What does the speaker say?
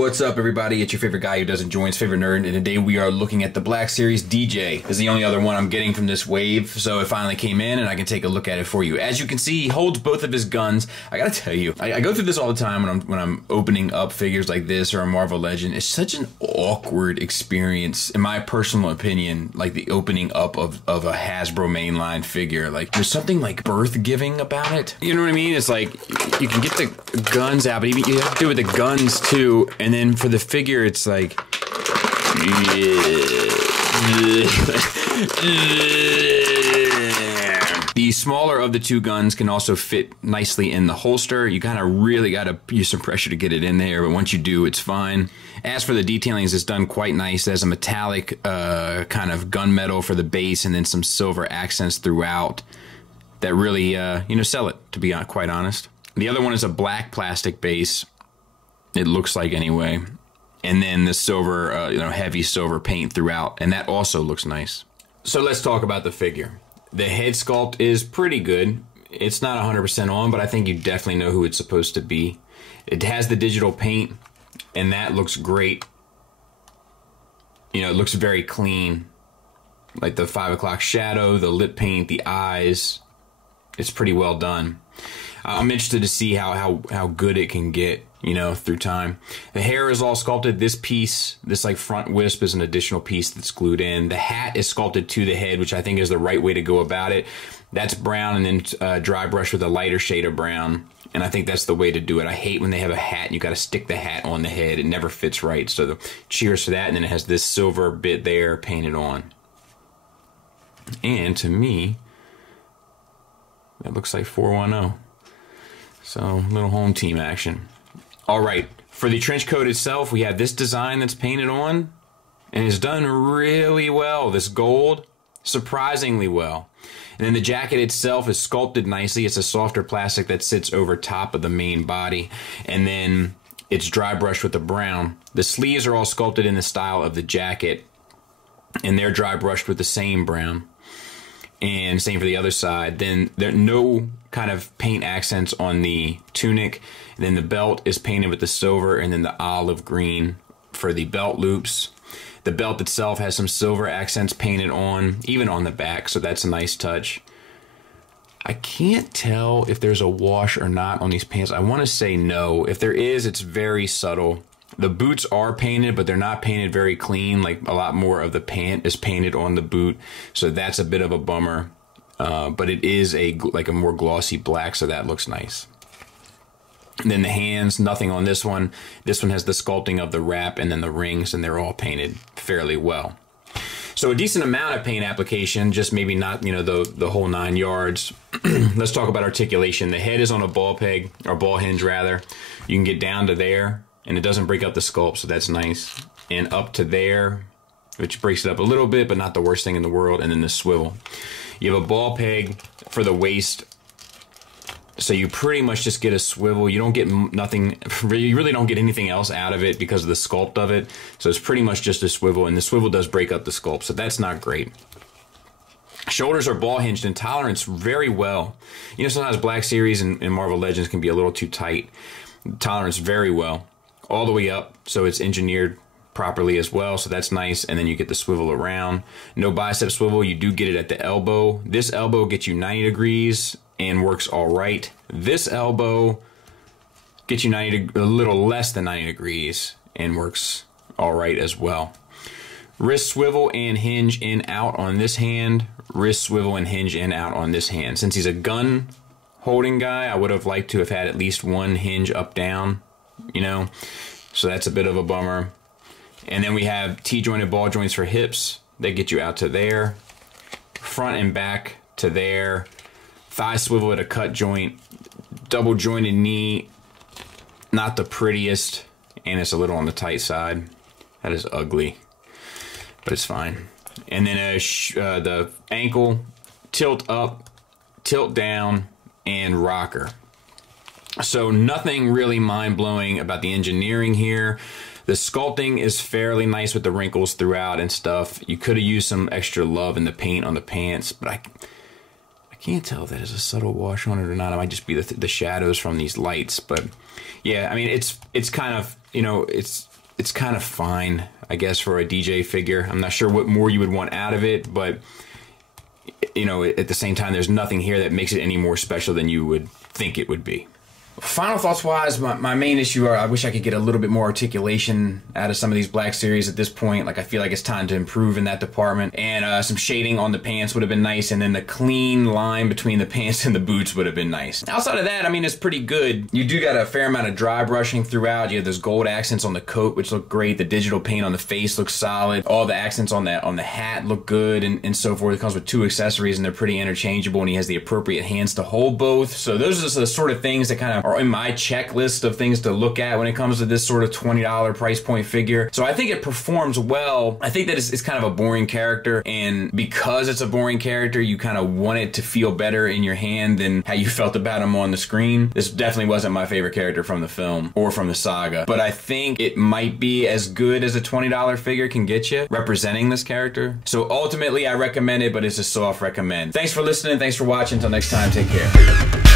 What's up, everybody? It's your favorite guy who doesn't join, his favorite nerd, and today we are looking at the Black Series DJ. This is the only other one I'm getting from this wave, so it finally came in and I can take a look at it for you. As you can see, he holds both of his guns. I gotta tell you, I go through this all the time when I'm opening up figures like this or a Marvel Legend. It's such an awkward experience, in my personal opinion, like the opening up of a Hasbro mainline figure. Like, there's something like birth-giving about it. You know what I mean? It's like, you can get the guns out, but even you have to do it with the guns too. And then for the figure, it's like, the smaller of the two guns can also fit nicely in the holster. You kind of really got to use some pressure to get it in there, but once you do, it's fine. As for the detailings, it's done quite nice. There's a metallic kind of gunmetal for the base, and then some silver accents throughout that really, you know, sell it, to be quite honest. The other one is a black plastic base. It looks like anyway, and then the silver, you know, heavy silver paint throughout, and that also looks nice. So let's talk about the figure. The head sculpt is pretty good. It's not 100% on, but I think you definitely know who it's supposed to be. It has the digital paint, and that looks great. You know, it looks very clean, like the 5 o'clock shadow, the lip paint, the eyes. It's pretty well done. I'm interested to see how good it can get, you know, through time. The hair is all sculpted. This piece, this like front wisp, is an additional piece that's glued in. The hat is sculpted to the head, which I think is the right way to go about it. That's brown and then dry brush with a lighter shade of brown. And I think that's the way to do it. I hate when they have a hat and you got to stick the hat on the head. It never fits right. So cheers for that. And then it has this silver bit there painted on. And to me, that looks like 410. So, little home team action. All right, for the trench coat itself, we have this design that's painted on, and it's done really well. This gold, surprisingly well. And then the jacket itself is sculpted nicely. It's a softer plastic that sits over top of the main body, and then it's dry brushed with the brown. The sleeves are all sculpted in the style of the jacket, and they're dry brushed with the same brown. And same for the other side. Then there are no kind of paint accents on the tunic. And then the belt is painted with the silver and then the olive green for the belt loops. The belt itself has some silver accents painted on, even on the back, so that's a nice touch. I can't tell if there's a wash or not on these pants. I want to say no. If there is, it's very subtle. The boots are painted, but they're not painted very clean. Like, a lot more of the pant is painted on the boot, so that's a bit of a bummer. But it is like a more glossy black, so that looks nice. And then the hands, nothing on this one. This one has the sculpting of the wrap and then the rings, and they're all painted fairly well. So a decent amount of paint application, just maybe not, you know, the whole 9 yards. Let's talk about articulation. The head is on a ball peg, or ball hinge rather. You can get down to there, and it doesn't break up the sculpt, so that's nice. And up to there, which breaks it up a little bit, but not the worst thing in the world. And then the swivel. You have a ball peg for the waist, so you pretty much just get a swivel. You don't get nothing, you really don't get anything else out of it because of the sculpt of it. So it's pretty much just a swivel, and the swivel does break up the sculpt, so that's not great. Shoulders are ball hinged and tolerance very well. You know, sometimes Black Series and Marvel Legends can be a little too tight. Tolerance very well. All the way up, so it's engineered properly as well, so that's nice. And then you get the swivel around. No bicep swivel. You do get it at the elbow. This elbow gets you 90 degrees and works all right. This elbow gets you a little less than 90 degrees and works all right as well. Wrist swivel and hinge in out on this hand. Wrist swivel and hinge in out on this hand. Since he's a gun holding guy, I would have liked to have had at least one hinge up down, you know, so that's a bit of a bummer. And then we have T-jointed ball joints for hips. They get you out to there. Front and back to there. Thigh swivel at a cut joint. Double jointed knee. Not the prettiest. And it's a little on the tight side. That is ugly. But it's fine. And then the ankle, tilt up, tilt down, and rocker. So nothing really mind-blowing about the engineering here. The sculpting is fairly nice with the wrinkles throughout and stuff. You could have used some extra love in the paint on the pants, but I can't tell if that is a subtle wash on it or not. It might just be the shadows from these lights. But yeah, I mean, it's kind of, you know, it's it's kind of fine, I guess, for a DJ figure. I'm not sure what more you would want out of it, but you know, at the same time, there's nothing here that makes it any more special than you would think it would be. Final thoughts wise, my main issue are I wish I could get a little bit more articulation out of some of these Black Series at this point. Like, I feel like it's time to improve in that department. And some shading on the pants would have been nice, and then the clean line between the pants and the boots would have been nice. Outside of that, I mean, it's pretty good. You do got a fair amount of dry brushing throughout. You have those gold accents on the coat, which look great. The digital paint on the face looks solid. All the accents on the hat look good, and so forth. It comes with 2 accessories, and they're pretty interchangeable, and he has the appropriate hands to hold both. So those are the sort of things that kind of are in my checklist of things to look at when it comes to this sort of $20 price point figure. So I think it performs well. I think that it's kind of a boring character, and because it's a boring character, you kind of want it to feel better in your hand than how you felt about him on the screen. This definitely wasn't my favorite character from the film or from the saga, but I think it might be as good as a $20 figure can get you representing this character. So ultimately, I recommend it, but it's a soft recommend. Thanks for listening. Thanks for watching. Until next time, take care.